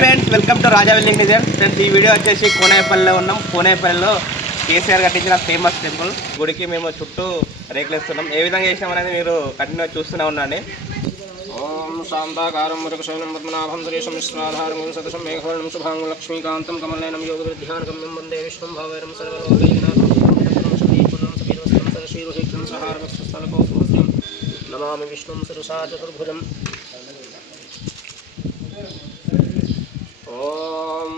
Friends welcome to Raja welding design friends ఈ video వచ్చేసి కోనేపల్లిలో ఉన్నాం. కోనేపల్లిలో కేసీఆర్ కట్టించిన ఫేమస్ టెంపుల్ గుడికి మేము చుట్టూ రేకులేస్తున్నాం. ఏ విధంగా చేసినాం అనేది మీరు కంటిన్యూ చూస్తూనే ఉండండి. ఓం శాంతాకారం మృగశయనం పద్మనాభం సురేశం విశ్వాధారం సదశం మేఘవర్ణం శుభాంగు లక్ష్మీకాంతం కమలనయం యోగ విద్యానకం వందే విష్ణుం భావైరం సర్వలోకైకనాథం నమామి విష్ణుం సరసా చతుర్భుజం ఓం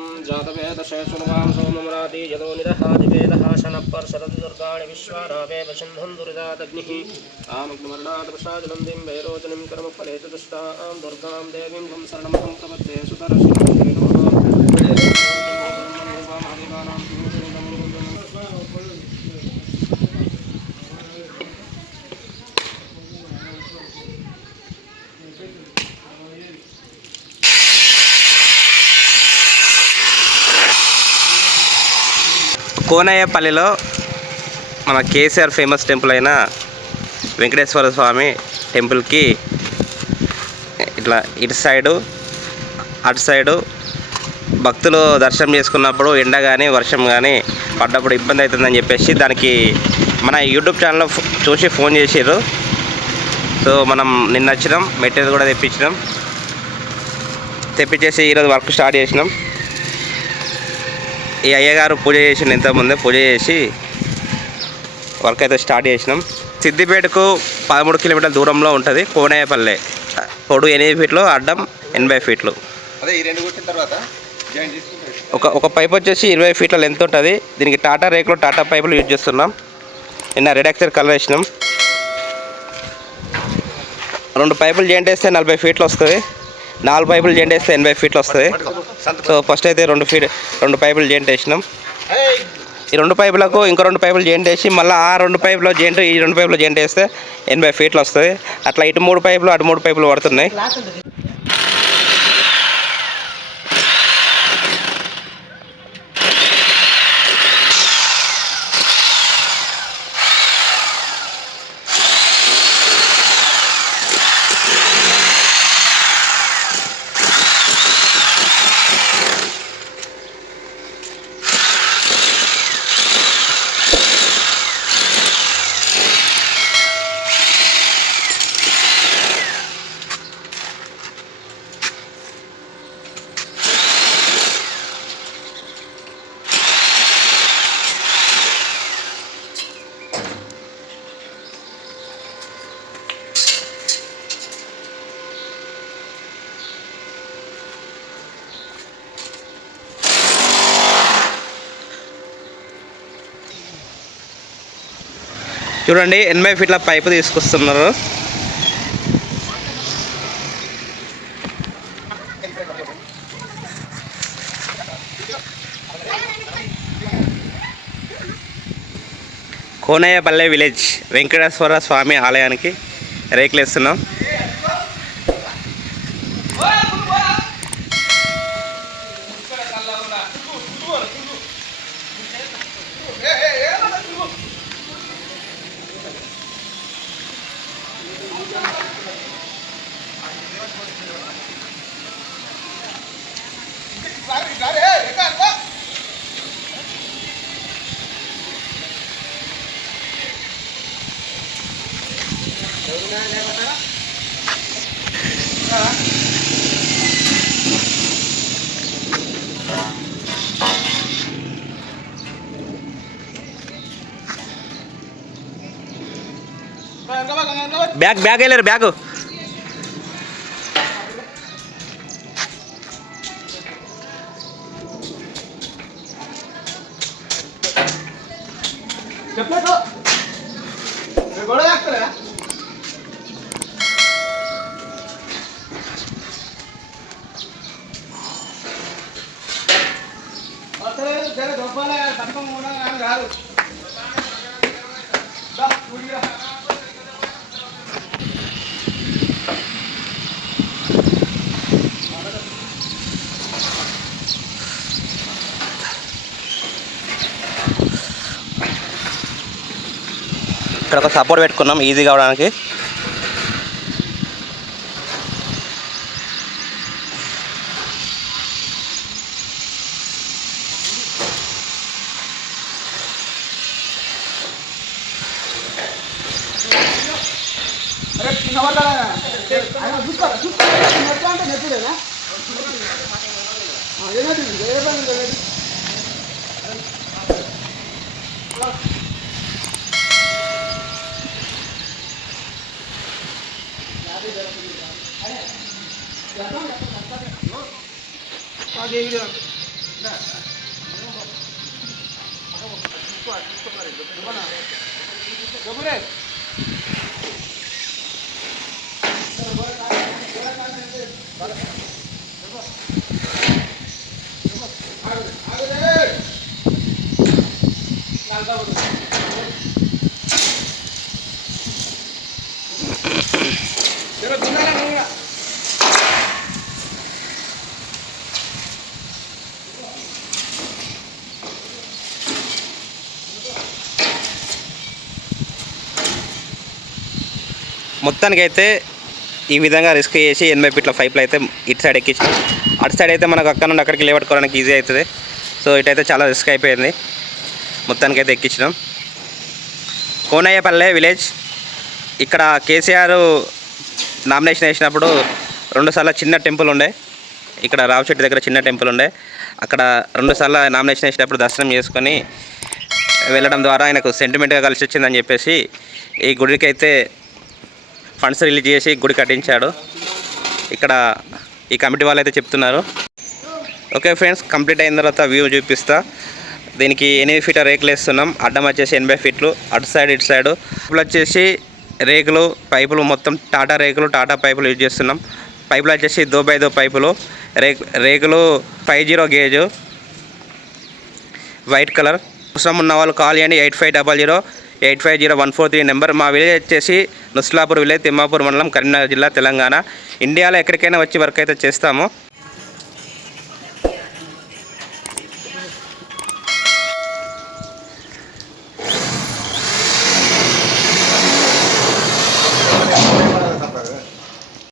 జాతవేదశేషుర్వాం సోమమరాతి యదో నిదహాదివేదः శనప్పర్ శరది దుర్గాణి విశ్వారావేవ సింధుం దురిదాదగ్నిः ఆమగ్నిమరణాదృషాజలం బింబైరోచనం కర్మ ఫలే దుష్టాం దుర్గాం దేవీం వం శరణమహం ప్రపద్యే కోనయ్యపల్లిలో మన కేసీఆర్ ఫేమస్ టెంపుల్ అయిన వెంకటేశ్వర స్వామి టెంపుల్కి ఇట్లా ఇటు సైడు అటు సైడు భక్తులు దర్శనం చేసుకున్నప్పుడు ఎండ కానీ వర్షం కానీ పడ్డప్పుడు ఇబ్బంది అవుతుందని చెప్పేసి దానికి మన యూట్యూబ్ ఛానల్లో చూసి ఫోన్ చేసారు సో మనం నిన్న వచ్చినాం మెటీరియల్ కూడా తెప్పించినాం. తెప్పించేసి ఈరోజు వర్క్ స్టార్ట్ చేసినాం. ఈ అయ్యగారు పూజ చేసిన ఇంతకుముందే పూజ చేసి వర్క్ అయితే స్టార్ట్ చేసినాం. సిద్దిపేటకు పదమూడు కిలోమీటర్ల దూరంలో ఉంటుంది కోనేపల్లె పొడు ఎనిమిది ఫీట్లు అడ్డం ఎనభై ఫీట్లు. అదే ఈ రెండు కొట్టిన తర్వాత జాయిన్ చేసుకుంటారు. ఒక ఒక పైప్ వచ్చేసి ఇరవై ఫీట్ల లెంత్ ఉంటుంది. దీనికి టాటా రేకులు టాటా పైపులు యూజ్ చేస్తున్నాం. నిన్న రెడాక్సర్ కలర్ వేసినాం. రెండు పైపులు జాయింట్ వేస్తే నలభై ఫీట్లు వస్తుంది. నాలుగు పైపులు జాయింట్ వేస్తే ఎనభై ఫీట్లు వస్తుంది. సో ఫస్ట్ అయితే రెండు ఫీట్ రెండు పైపులు జాయింట్ వేసినాం ఈ రెండు పైపులకు ఇంకో రెండు పైపులు జాయింట్ వేసి మళ్ళీ ఆ రెండు పైపులో జాయింట్ ఈ రెండు పైపులో జాయింట్ వేస్తే ఎనభై ఫీట్లు వస్తుంది. అట్లా ఇటు మూడు పైపులు అటు మూడు పైపులు పడుతున్నాయి. చూడండి ఎనభై ఫీట్ల పైపు తీసుకొస్తున్నారు. కోనయ్యపల్లె విలేజ్ వెంకటేశ్వర స్వామి ఆలయానికి రేకులేస్తున్నాం. బ్యాగ్ బ్యాగ్ వెళ్ళారు బ్యాగు. ఇక్కడ ఒక సపోర్ట్ పెట్టుకున్నాం ఈజీ కావడానికి Thank you. Gracias. మొత్తానికైతే ఈ విధంగా రిస్క్ చేసి ఎనభై ఫీట్ల పైపులు అయితే ఇటు సైడ్ ఎక్కించి అటు సైడ్ అయితే మనకు అక్కడ నుండి అక్కడికి లేవట్టుకోవడానికి ఈజీ అవుతుంది. సో ఇటైతే చాలా రిస్క్ అయిపోయింది. మొత్తానికైతే ఎక్కించినాం. కోనయ్యపల్లె విలేజ్ ఇక్కడ కేసీఆర్ నామినేషన్ వేసినప్పుడు రెండుసార్లు చిన్న టెంపుల్ ఉండే. ఇక్కడ రావు చెట్టు దగ్గర చిన్న టెంపుల్ ఉండే. అక్కడ రెండుసార్లు నామినేషన్ వేసినప్పుడు దర్శనం చేసుకొని వెళ్ళడం ద్వారా ఆయనకు సెంటిమెంట్గా కలిసి వచ్చిందని చెప్పేసి ఈ గుడికి అయితే ఫండ్స్ రిలీజ్ చేసి గుడి కట్టించాడు. ఇక్కడ ఈ కమిటీ వాళ్ళు అయితే చెప్తున్నారు. ఓకే ఫ్రెండ్స్ కంప్లీట్ అయిన తర్వాత వ్యూ చూపిస్తా. దీనికి ఎనిమిది ఫీట్ల రేకులు వేస్తున్నాం. అడ్డం వచ్చేసి ఎనభై ఫీట్లు. అటు సైడ్ ఇటు సైడ్. ఇప్పుడు వచ్చేసి రేకులు పైపులు మొత్తం టాటా రేకులు టాటా పైపులు యూజ్ చేస్తున్నాం. పైపులు వచ్చేసి దో బై దో పైపులు. రేకు రేకులు five zero gauge. White colour. అవసరం ఉన్న వాళ్ళు కాల్ చేయండి. Eight five double zero. Eight five zero one four three number మా విలేజ్ వచ్చేసి నుస్లాపూర్ విలేజ్ తిమ్మాపూర్ మండలం కరీంనగర్ జిల్లా తెలంగాణ. ఇండియాలో ఎక్కడికైనా వచ్చి వర్క్ అయితే చేస్తాము.